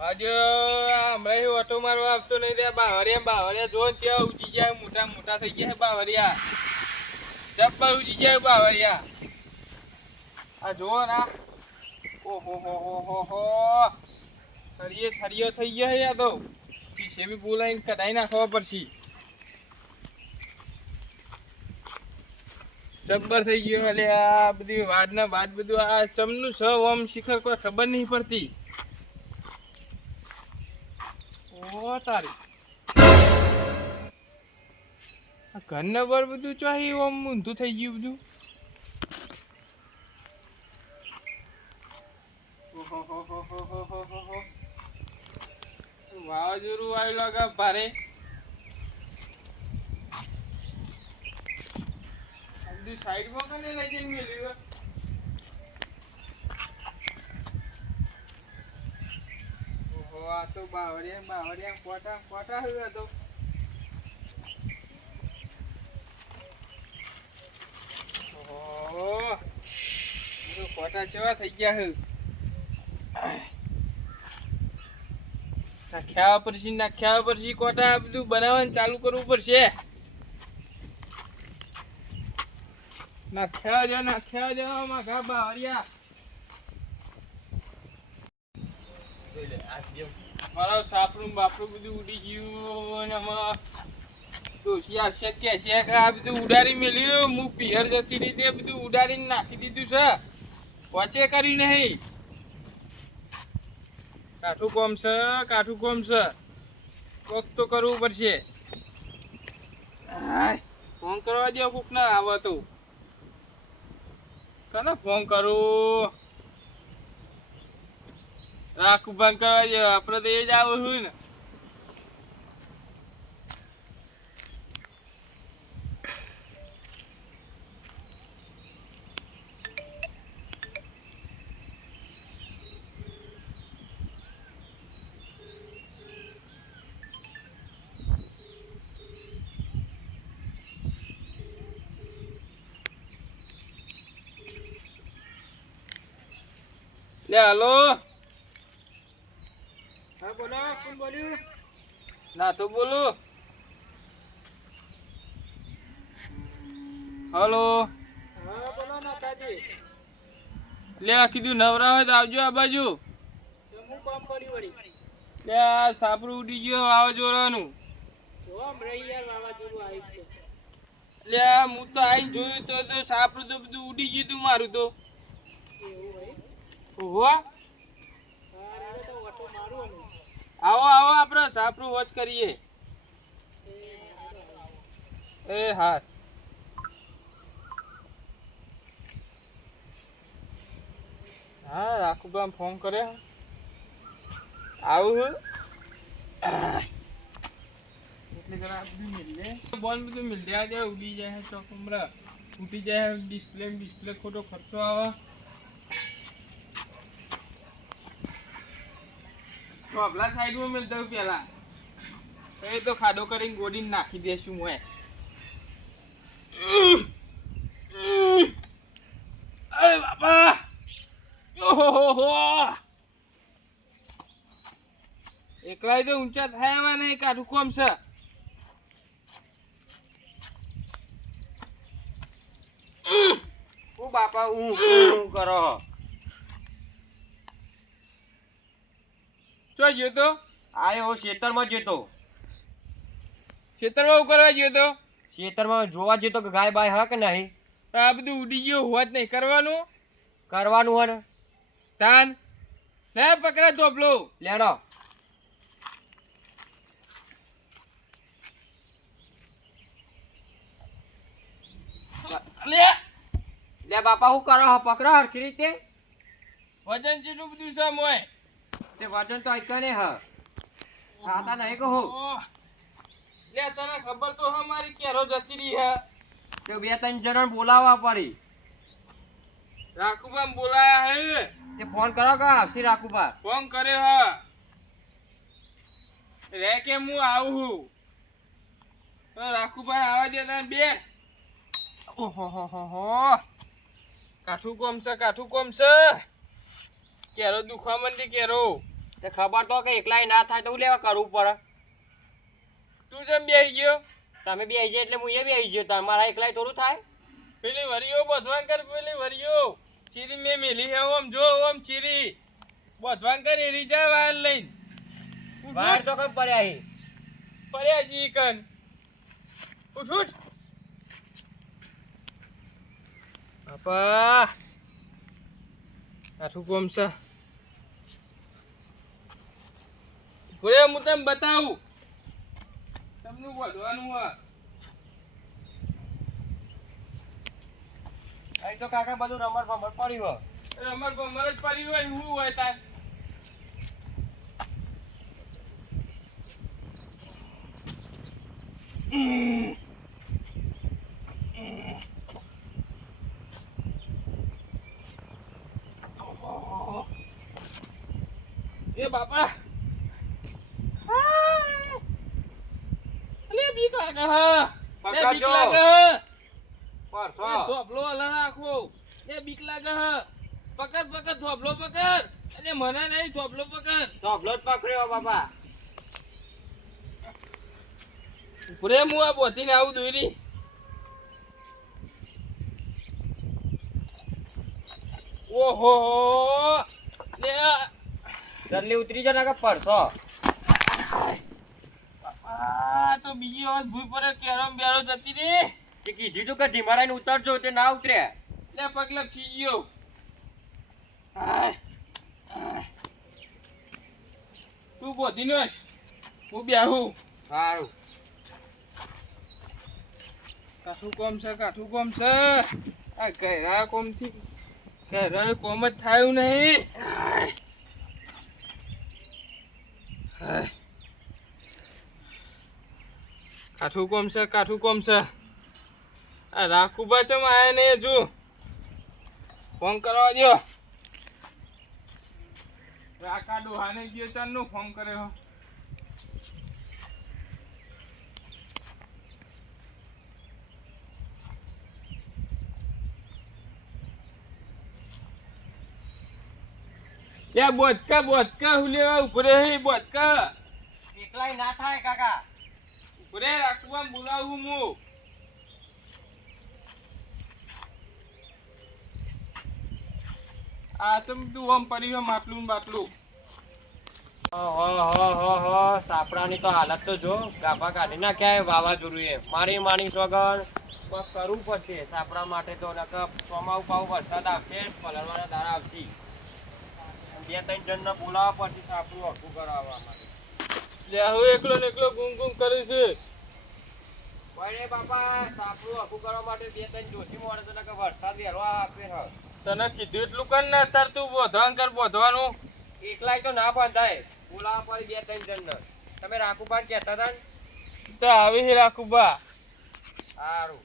આજે હમણાં ઓટો મારવા આવતો નહીં રે બાવરિયા જો છે ઉજી જાય મોટા મોટા થઈ ગયા બાવરિયા જબ્બર ઉજી જાય બાવરિયા આ જો ના ઓહો હો થરિયો થઈ ગયા યા તો શીશે બી બોલાઈને કઢાઈ નાખવા પડશે જબ્બર થઈ ગયો એટલે આ બધી વાડ ના વાડ બધું આ ચમનું સ ઓમ શિખર કોઈ ખબર નહીં પડતી ઓ તારી ઘર ને બર બધું ચાહી ઓમ ઊંધું થઈ ગયું બધું વાવાઝોડું આવી લાગે ભારે સાઈડમાં કને લઈ જઈને મેલ્યું ઓહો આ તો બાવળિયા કોટા હ્યો તો ઓહો કોટા ચેવા થઈ ગયા હે નાખ્યા પરથી કોટા બધું બનાવવાનું ચાલુ કરવું પડશે નાખ્યા જો માગા બાવરિયા મારો સાપરું બાપરું બધું ઉડી ગયું અને આમાં ડોશી આવશે કે છે કે આ બધું ઉડાડી મેલ્યું હું પિયર જતી રીતે બધું ઉડાડીને નાખી દીધું છે વચ્ચે કરી નહીં કાઠું કોમ છે કોક તો કરવું પડશે ફોન કરવા દો કોક ના આવે તો કને ફોન કરું રાખું બંધ કરવા દે આપણે તો એ જ આવું છું ને લે હાલો હા બોલો કોણ બોલ્યું ના તો બોલો હાલો હા બોલો નાતાજી લે કીધું નવરા હોય તો આવજો આ બાજુ શું કામ કર્યું વળી લે આ સાપરું ઉડી ગયો વાવાઝોડાનું જોમ રહી યાર વાવાઝોડું આવ્યું છે લે હું તો આઈ જોયું તો સાપરું તો બધું ઉડી ગયું તું મારું તો એવું હોય ઓહો આવો આપણે સાપરું વોચ કરીએ એ હા રાખું ગામ ફોન કરે આવું એટલે જરા બધું મિલ લે બોલ બધું મિલ જાય ઉડી જાય ચોક હમણાં તૂટી જાય ડિસ્પ્લે ખોટો ખર્ચો આવે તો આપલા સાઈડમાં મેલ દઉં પેલા એ તો ખાડો કરીને ગોડીને નાખી દેશું મોય અરે બાપા ઓહો એકલાય તો ઊંચા થાય એમાં નહીં કાઢું કોમ છે ઓ બાપા હું કરો ચો ગયો તો આયો ખેતરમાં જતો ખેતરમાં કરવા ગયો તો ખેતરમાં જોવા જતો કે ગાય બાય હા કે નહીં આ બધું ઉડી ગયું હોત નહીં કરવાનું હે ને તાન લે પકડા ધોપલો લેડો લે બાપા હું કરો પકડો હરખી રીતે વજન જેટલું બધું છે મોય તે વજન તો આઈકા ને હા ખાતા નહીં કહો લે તને ખબર તો હા મારી કેરો જતી રહી હે તે બે ત્રણ જણ બોલાવવા પડી રાખુબા બોલાયા હે તે ફોન કરો કે આવશી રાખુબા ફોન કર્યો હા રે કે હું આવું હું તો રાખુબા આવા દે તને બે ઓહો કાઠું કોમ છે કેરો દુખવા મંડી કેરો તે ખબર તો કે એકલાય ના થાય તો હું લેવા કરવું પડે. તું જેમ બેસી ગયો તમે બી આવી જાય એટલે હું એ બી આવી ગયો. તમારા એકલાય થોડું થાય. પેલી વરીઓ બધવાન કર, પેલી વરીઓ ચીરી મેં મેલી હે ઓમ જો ઓમ ચીરી બધવાન કર એરી જા વાયર લઈને વાર તો કમ પડ્યા હી. પડ્યા છી કન ઉઠ ઉઠ બાપા આઠું કોમ છે ભૂરે હું તમને બતાવું તમને વધવાનું હોય અહીં તો કાકા બધું રમણ ભમણ પડ્યું હોય. અમાર બમર જ પડી હોય ને હું હોય તાર એ બાપા અલે બીક લાગે હા એ બીક લાગે પરસો. થોભલો હલા રાખો એ બીક લાગે હા પકડ પકડ થોભલો પકડ અને મને નહીં થોભલો પકડ ધોબલો જ પકડ્યો બાપા. પ્રેમ હું આ બોધીને આવું દોરી ઓહો લે જલ્દી ઉતરી જા નાકા પરસો. આ તો બીજી વાર ભૂઈ પડે કેરમ બેરો જતી રે તે કીધું તું કે ધીમારાઈને ઉતરજો તે ના ઉતર્યા. લે પગલા ફી ગયો આય, આય. તું બોધી નસ હું બેહું સારું. કાઠું કોમ છે કાઠું કોમ છે આ ઘેરા કોમથી ઘેરા કોમ જ થાયું નહીં આય. આય. કાઠું કોમ છે કાઠું કોમ છે આ રાખુબા ચમ આયા નહીં હજુ ફોન કરવા દો રાખા ડોહાને ગયો ચારનો ફોન કર્યો યા બોધકા હુલેવા ઉપરે હે બોધકા એકલાય ના થાય કાકા. ઉપરે રાખવા બોલાવું હું આ તો તું આમ પડી હોય માટલું બાટલું સાપડાની તો હાલત તો જો ગાભા કાઢી નાખ્યા વાવાઝોડું એ. મારી સોગન કોક કરવું પડશે સાપડા માટે. તો નકર ચોમાવું પાવું વરસાદ આવશે પલળવાના દાડા આવશે. 2-3 જણને બોલાવવા પડશે સાપડું હરખું કરાવવા માટે. લે હું એકલો ને એકલો ગુમ કરું છું બળે બાપા સાપડું હરખું કરવા માટે 2-3 જોશી મળે તો નકર વરસાદ વહેલો આપે હ. તને કીધું એટલું કર ને અત્યારે તું બોધવાનું કર બોધવાનું એકલાય તો ના બંધાય. બોલાવવા પડે 2-3 જણને. તમે રાખુબાન કહેતા હતા ને. તો આવી હે રાખુબા સારું.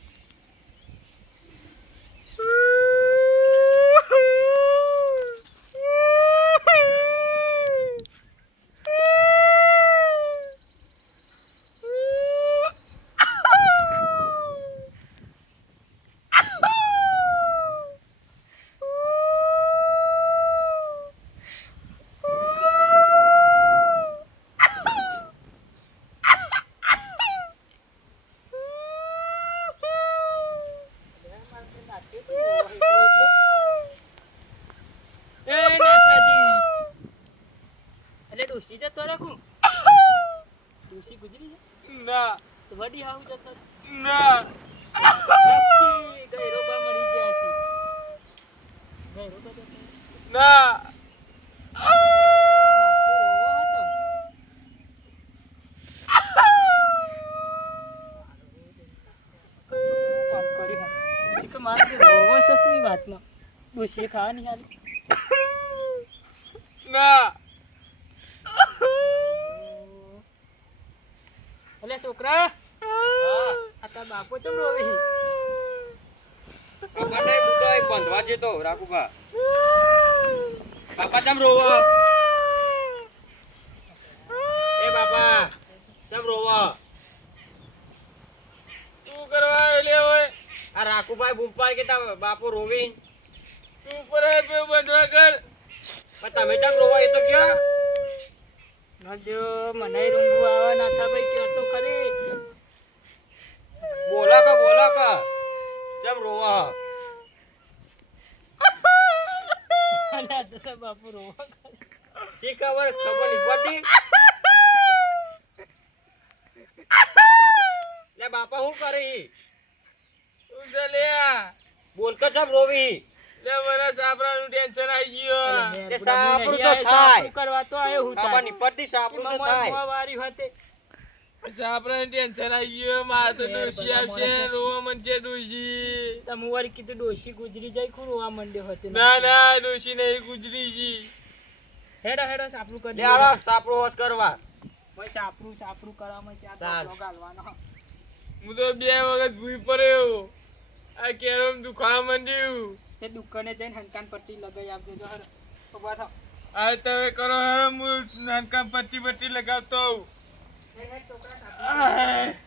ડોસી જતો રાખું ડોસી ગુજરી છે ના તો વડી હાવ જતો ના નક્કી ગયરો બા મરી ગયા છે ગયરો બા જતો ના નાચ્યો રોવો હતો કામ કરી હા પછી કે મારે રોવો છે સી વાતમાં ડોસી ખાવાની હાલ ના અલે છોકરા આ તાર બાપો ચમ રોવે છે બાપા નહીં હું તો અહીં બંધવા જતો રાખુબા. બાપા ચમ રોવો? એ બાપા ચમ રોવો? તું કરવા લે હોય આ રાખુભાઈ બૂમ પાડ કે તાર બાપો રોવી. તું ઉપર હે પે બંધવા કર પણ તમે ચમ રોવો એ તો કયો. જો મને રૂંગું આવે નાથા ભાઈ કે તો ખરી બોલા કે જમ રોવા અલા તો બાપુ રોવા શી ખબર નહીં પડતી લે બાપા હું કરી શું છે લ્યા? બોલ કે જમ રોવી લે મને સાપરાનું ટેન્શન આવી ગયું. તે સાપરું તો થાય. કરવા તો આયો હું ખબર નહીં પડતી સાપરું તો થાય વારી હોતે સાપરાનું ટેન્શન આવી ગયું. મારે તો ડોશી આવશે, રોવા મંડશે ડોશી. તમે વારી કીધું ડોશી ગુજરી જાય ખું રોવા મંડ્યો હોતે ના ડોશી નહીં ગુજરી છી. હેડો સાપરું કરી લે આવા સાપરું હોત કરવા ભાઈ સાપરું કરવામાં ક્યાં ચાલ. તો ગાલવાનો હું તો 2 વખત ભૂઈ પડ્યો. આ કેરમ દુખાવા માંડ્યું. તે દુકાને જઈને હંકાન પટ્ટી લગાઈ આપજો જો હેડો ઉભા થાવ આ તમે કરો હેરો, હું નાનકા પટ્ટી લગાવતો આવું. હેડ છોકરા સાપરું